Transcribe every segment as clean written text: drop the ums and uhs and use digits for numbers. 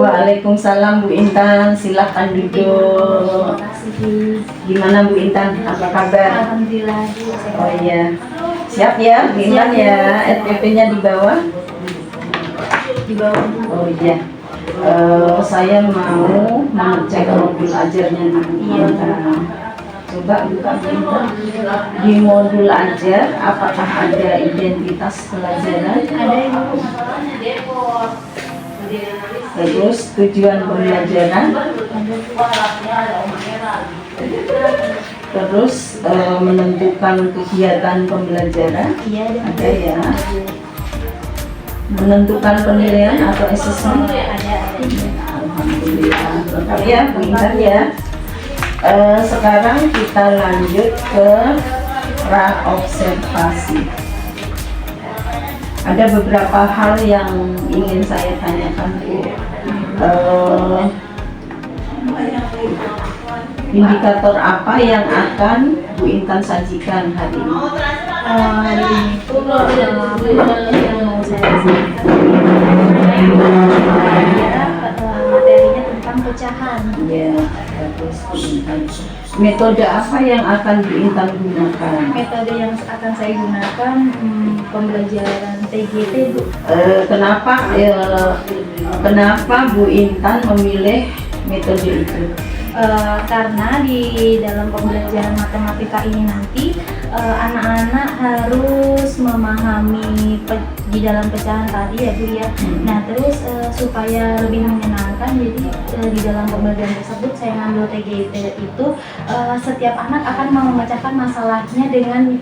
Waalaikumsalam Bu Intan, silakan duduk. Terima kasih. Gimana Bu Intan? Apa kabar? Alhamdulillah. Oh iya, siap ya Bu Intan ya. SPP-nya di bawah. Di bawah. Oh iya. Saya mau mengecek modul ajarnya di Bu Intan. Coba buka Bu Intan. Di modul ajar, apakah ada identitas pelajaran? Ada Ibu. Terus tujuan pembelajaran? Terus menentukan kegiatan pembelajaran? Iya, Ada ya. Menentukan penilaian atau asesmen? Ada. Alhamdulillah. Lengkap ya Bu Intan ya. Sekarang kita lanjut ke pra-observasi. Ada beberapa hal yang ingin saya tanyakan Bu. Indikator apa yang akan Bu Intan sajikan hari ini? Hari ini itu yang mau saya sampaikan materinya tentang pecahan. Ya, bagus Bu Intan. Metode apa yang akan Bu Intan gunakan? Metode yang akan saya gunakan pembelajaran TGT, Bu. Kenapa Bu Intan memilih metode itu? Karena di dalam pembelajaran matematika ini nanti anak-anak harus memahami di dalam pecahan tadi ya Bu ya. Nah terus supaya lebih menyenangkan, jadi di dalam pembelajaran tersebut saya ngambil TGT itu setiap anak akan memecahkan masalahnya dengan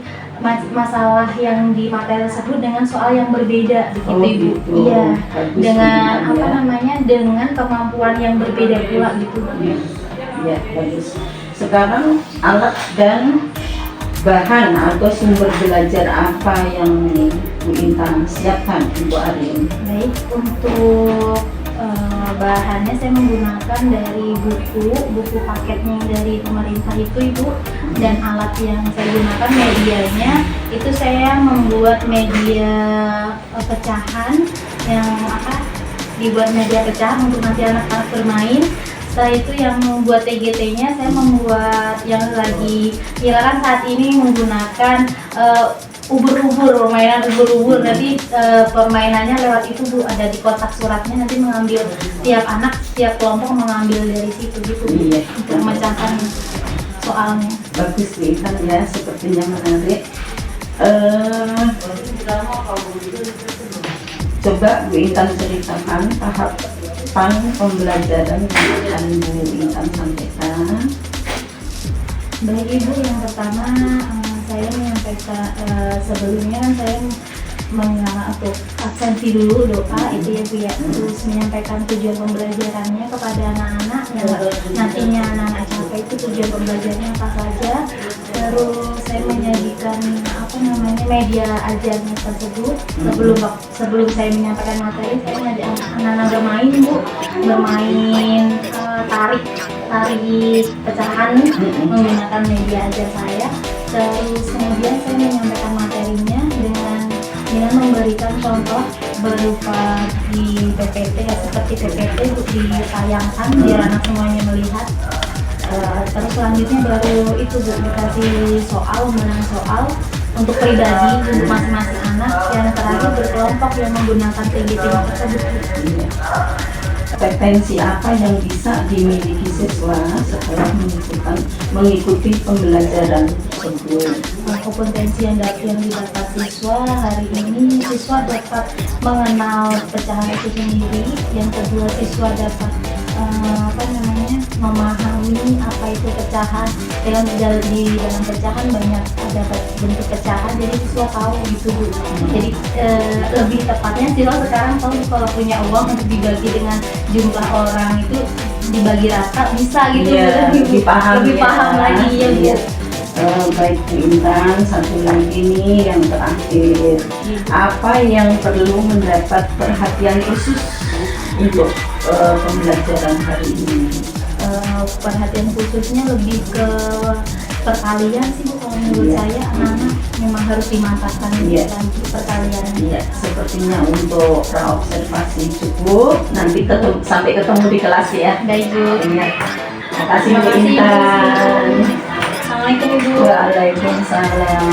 masalah yang di materi tersebut dengan soal yang berbeda begitu Ibu. Gitu. Iya. Bagus, Dengan Bu Intan, ya. dengan kemampuan yang berbeda pula gitu. Ya, bagus. Sekarang alat dan bahan atau sumber belajar apa yang Bu Intan siapkan untuk hari ini? Baik, untuk bahannya saya menggunakan dari buku paketnya yang dari pemerintah itu Ibu. Dan alat yang saya gunakan medianya itu saya membuat media pecahan yang dibuat media pecahan untuk nanti anak-anak bermain. Setelah itu yang membuat TGT-nya saya membuat yang lagi viral saat ini menggunakan ubur-ubur, permainan ubur-ubur. Nanti permainannya lewat itu Bu, ada di kotak suratnya, nanti mengambil tiap anak, tiap kelompok mengambil dari situ gitu. Iya. Untuk memecahkan soalnya. Bagus Bu Intan ya, sepertinya menarik. Coba Bu Intan ceritakan tahapan pembelajaran yang akan Bu Intan sampaikan. Baik Ibu, yang pertama saya menyampaikan sebelumnya kan saya untuk absensi dulu doa itu ya Bu ya, terus menyampaikan tujuan pembelajarannya kepada anak-anak yang nantinya anak-anak capai itu tujuan pembelajarannya apa saja. Terus saya menyajikan media ajarnya tersebut. Sebelum saya menyampaikan materi, saya mengajak anak-anak bermain Bu, bermain tarik pecahan menggunakan media ajar saya. Terus kemudian saya menyampaikan materinya dengan memberikan contoh berupa di PPT ya, seperti PPT untuk ditayangkan biar anak semuanya melihat. Terus selanjutnya baru itu Bu, dikasih mengenai soal untuk pribadi untuk masing-masing anak, yang terakhir berkelompok yang menggunakan TGT tersebut. Kompetensi apa yang bisa dimiliki siswa setelah mengikuti pembelajaran tersebut? Kompetensi yang didapat siswa hari ini, siswa dapat mengenal pecahan itu sendiri. Yang kedua, siswa dapat memahami apa itu pecahan. Di dalam pecahan banyak ada bentuk pecahan, jadi siswa tahu gitu Bu. Jadi lebih tepatnya siswa sekarang tahu kalau punya uang untuk dibagi dengan jumlah orang itu dibagi rata bisa gitu. Ya, lebih paham lagi ya Bu. Baik Bu Intan, satu lagi nih yang terakhir, apa yang perlu mendapat perhatian khusus untuk pembelajaran hari ini? Perhatian khususnya lebih ke perkalian sih Bu, kalau menurut saya anak-anak memang harus dimantapkan Iya. lagi perkalian. Iya, sepertinya untuk praobservasi cukup. Nanti sampai ketemu di kelas ya. Baik Bu. Ingat. Terima kasih Terima Bu kasih, Bu Intan. Assalamualaikum Ibu. Waalaikumsalam.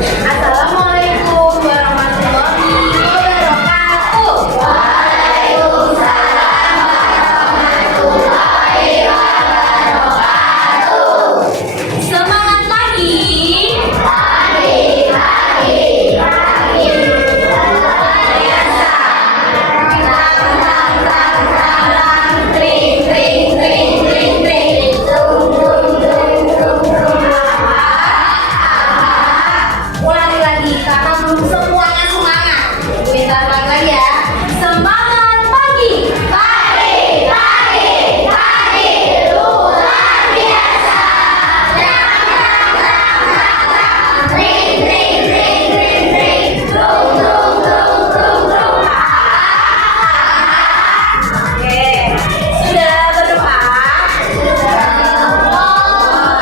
Assalamualaikum warahmatullahi wabarakatuh. Semangat pagi. Tring, tring, tring, tring, tring. Ulangi lagi karena belum semuanya semangat. Bentar lagi ya. Semangat pagi. Pagi, pagi, pagi, luar biasa. Ring, ring, ring, ring, ring. Tung, tung, tung, tung, tung. Oke, sudah berdoa?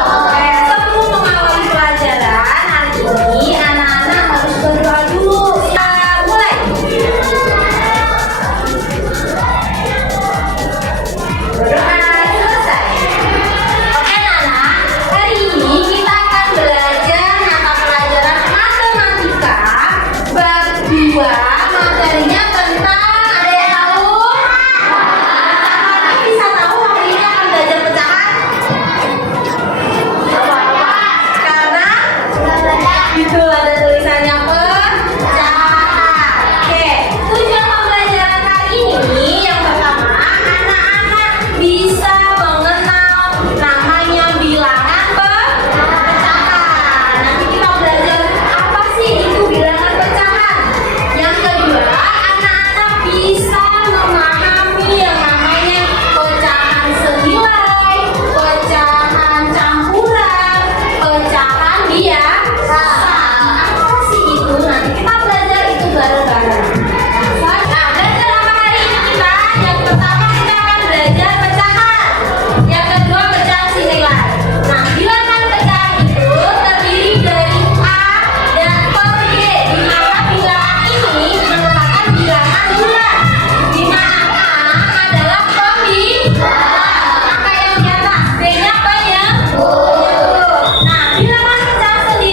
Oke, sebelum mengawali pelajaran hari ini, anak-anak harus berdoa dulu. Ya, mulai. Berdoa selesai. Oke, anak-anak, hari ini kita akan belajar mata pelajaran matematika bab 2, materinya tentang, ada yang tahu? Anak-anak bisa tahu hari ini akan belajar pecahan? Karena itu ada tulisannya pecahan. Oke, tujuan pembelajaran kali ini yang pertama, anak-anak bisa mengenal namanya bilangan pecahan. Nanti kita belajar apa sih itu bilangan pecahan. Yang kedua, anak-anak bisa memahami yang namanya pecahan senilai, pecahan campuran, pecahan biasa. Apa sih itu? Nanti kita belajar itu bareng-bareng. Nah, belajar apa hari ini kita? Yang pertama kita akan belajar pecahan. Yang kedua pecahan senilai. Nah, bilangan pecahan itu terdiri dari A dan per Y. Di mana bilangan ini merupakan bilangan bulan. Di mana A adalah pembilangan. Angka yang di atas, B-nya apa ya? Nah, bilangan pecahan senilai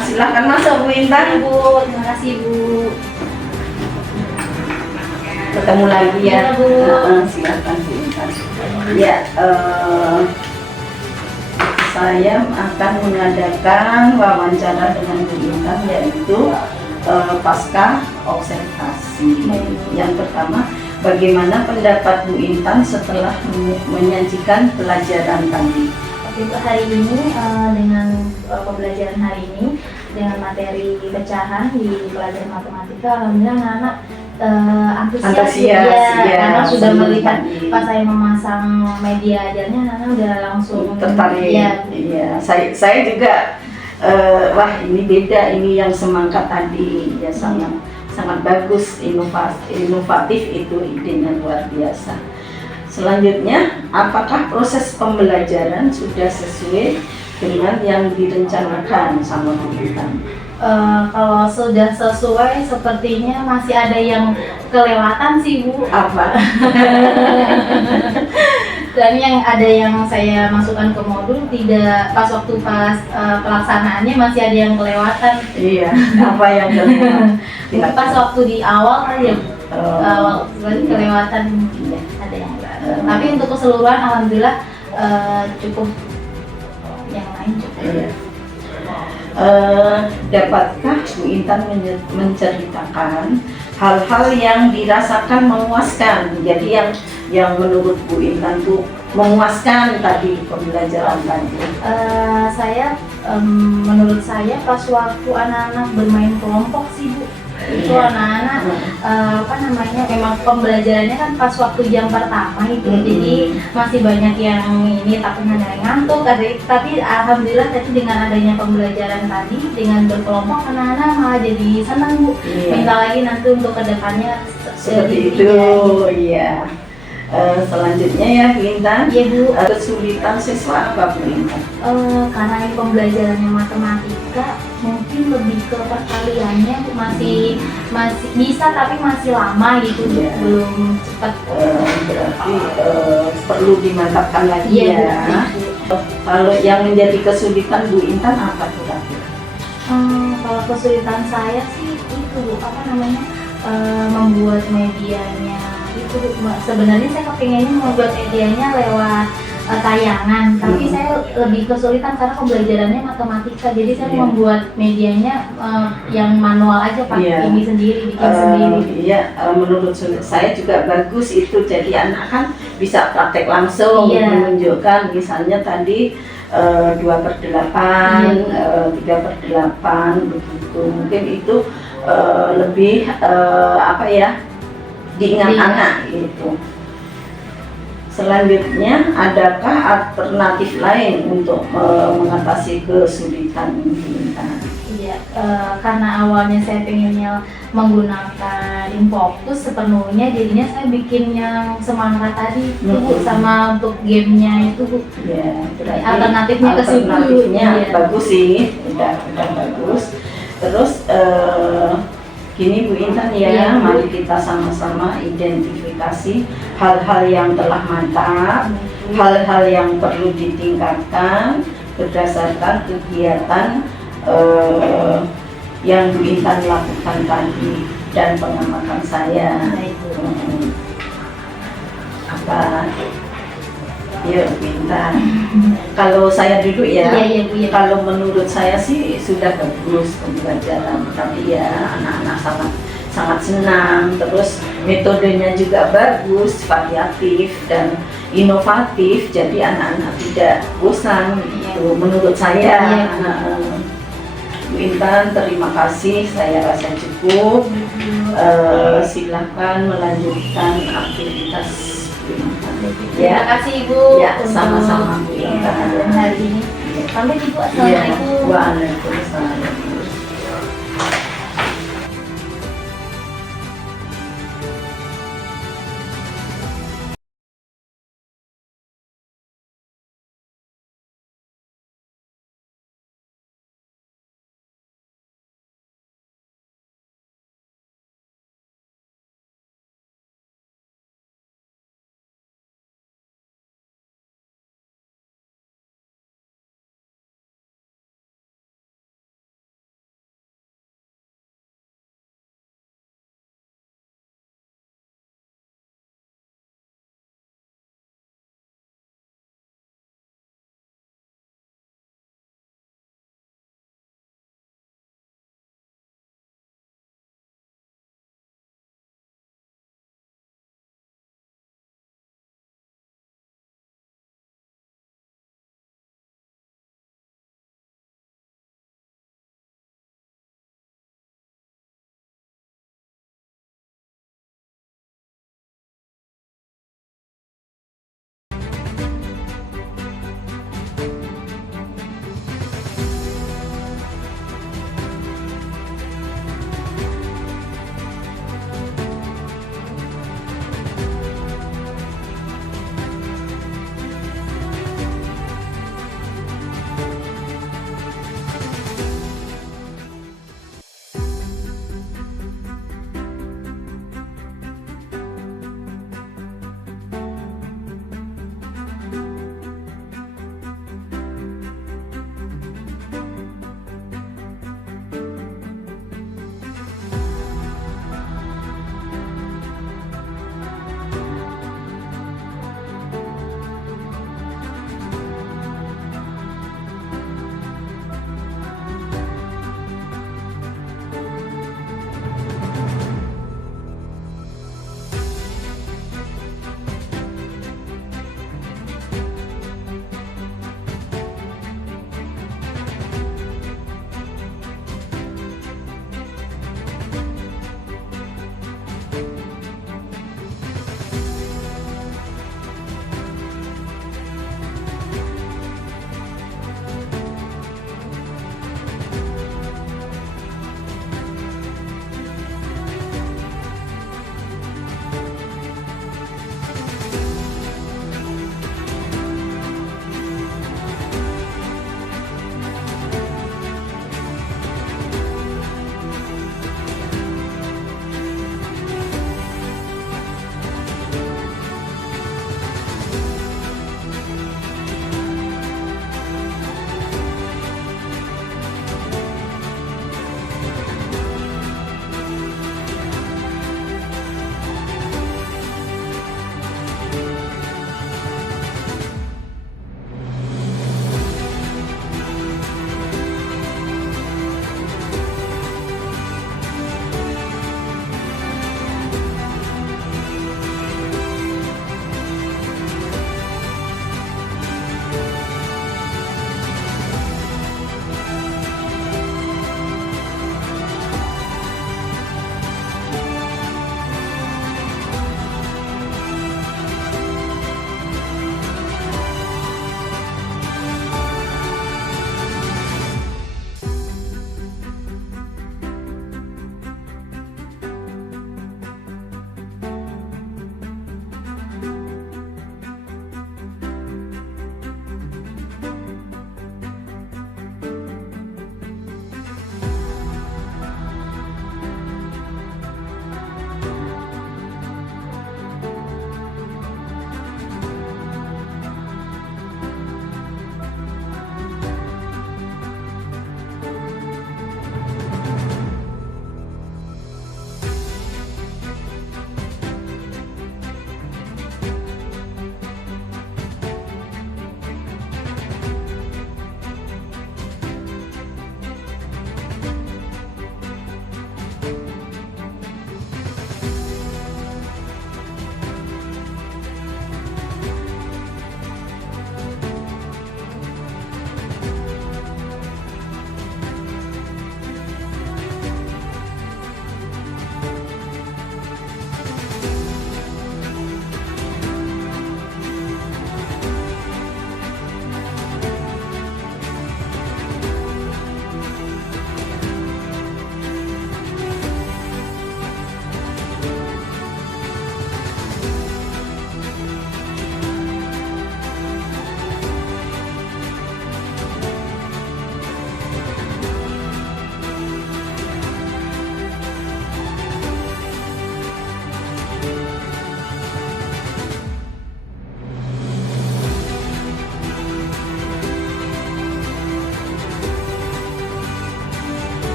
Silakan masuk Bu Intan. Ibu, terima kasih Bu. Ketemu lagi ya. Iya, Bu. Silakan Bu Intan. Ya, saya akan mengadakan wawancara dengan Bu Intan, yaitu pasca observasi. Yang pertama, bagaimana pendapat Bu Intan setelah menyajikan pelajaran tadi? Oke Bu, hari ini dengan pembelajaran hari ini dengan materi pecahan di pelajaran matematika, alhamdulillah anak-anak antusias ya, karena sudah melihat pas saya memasang media ajarnya, anak-anak udah langsung tertarik. Iya, saya juga wah ini beda, ini yang semangka tadi ya, sangat bagus, inovatif, itu idenya luar biasa. Selanjutnya, apakah proses pembelajaran sudah sesuai dengan yang direncanakan sama Bu Intan? Kalau sudah sesuai, sepertinya masih ada yang kelewatan sih Bu. Apa? Dan yang ada yang saya masukkan ke modul tidak pas pelaksanaannya masih ada yang kelewatan. Iya, apa yang kelewatan? Pas waktu di awal aja berarti kelewatan, ada yang kelewatan. Tapi untuk keseluruhan alhamdulillah cukup, yang lain cukup. Iya. Dapatkah Bu Intan menceritakan hal-hal yang dirasakan memuaskan? Jadi yang menurut Bu Intan tuh memuaskan tadi pembelajaran tadi. Menurut saya pas waktu anak-anak bermain kelompok sih Bu, itu anak-anak memang pembelajarannya kan pas waktu jam pertama itu, jadi masih banyak yang ini takutnya ada yang ngantuk, tapi alhamdulillah tadi dengan adanya pembelajaran tadi dengan berkelompok, anak-anak malah jadi senang Bu. Minta lagi nanti untuk kedepannya seperti itu. Iya. Selanjutnya ya Bu Intan, iya Bu, kesulitan siswa apa Bu Intan? karena ini pembelajarannya matematika, mungkin lebih ke perkaliannya masih bisa tapi masih lama gitu, belum cepat. Berarti perlu dimantapkan lagi Iya, ya. Kalau yang menjadi kesulitan Bu Intan apa kira-kira? Kalau kesulitan saya sih itu membuat medianya itu. Sebenarnya saya kepinginnya membuat medianya lewat tayangan, tapi saya lebih kesulitan karena pembelajarannya matematika, jadi saya membuat medianya yang manual aja, pakai ini sendiri, bikin sendiri. Iya, menurut saya juga bagus itu, jadi anak kan bisa praktek langsung, menunjukkan misalnya tadi 2/8, 3/8 begitu. Mungkin itu lebih diingat anak gitu. Selanjutnya, adakah alternatif lain untuk mengatasi kesulitan ini? Iya, karena awalnya saya pengennya menggunakan Infocus sepenuhnya, jadinya saya bikin yang semangat tadi itu Bu, sama untuk gamenya itu Bu. Ya, berarti alternatifnya ke situ. Bagus sih, udah bagus. Terus gini Bu Intan ya, mari kita sama-sama identifikasi hal-hal yang telah mantap, hal-hal yang perlu ditingkatkan berdasarkan kegiatan yang Bu Intan lakukan tadi dan pengamatan saya. Apa? Ya Bu Intan. Kalau saya dulu ya, kalau menurut saya sih sudah bagus pembelajaran, tapi ya anak-anak sangat senang, terus metodenya juga bagus, variatif dan inovatif, jadi anak-anak tidak bosan itu menurut saya. Bu Intan, terima kasih, saya rasa cukup. Silakan melanjutkan aktivitas Bu Intan. Terima kasih Ibu. Ya, sama-sama Bu Intan. Hari ini. Sampai jumpa. Assalamualaikum. Waalaikumsalam.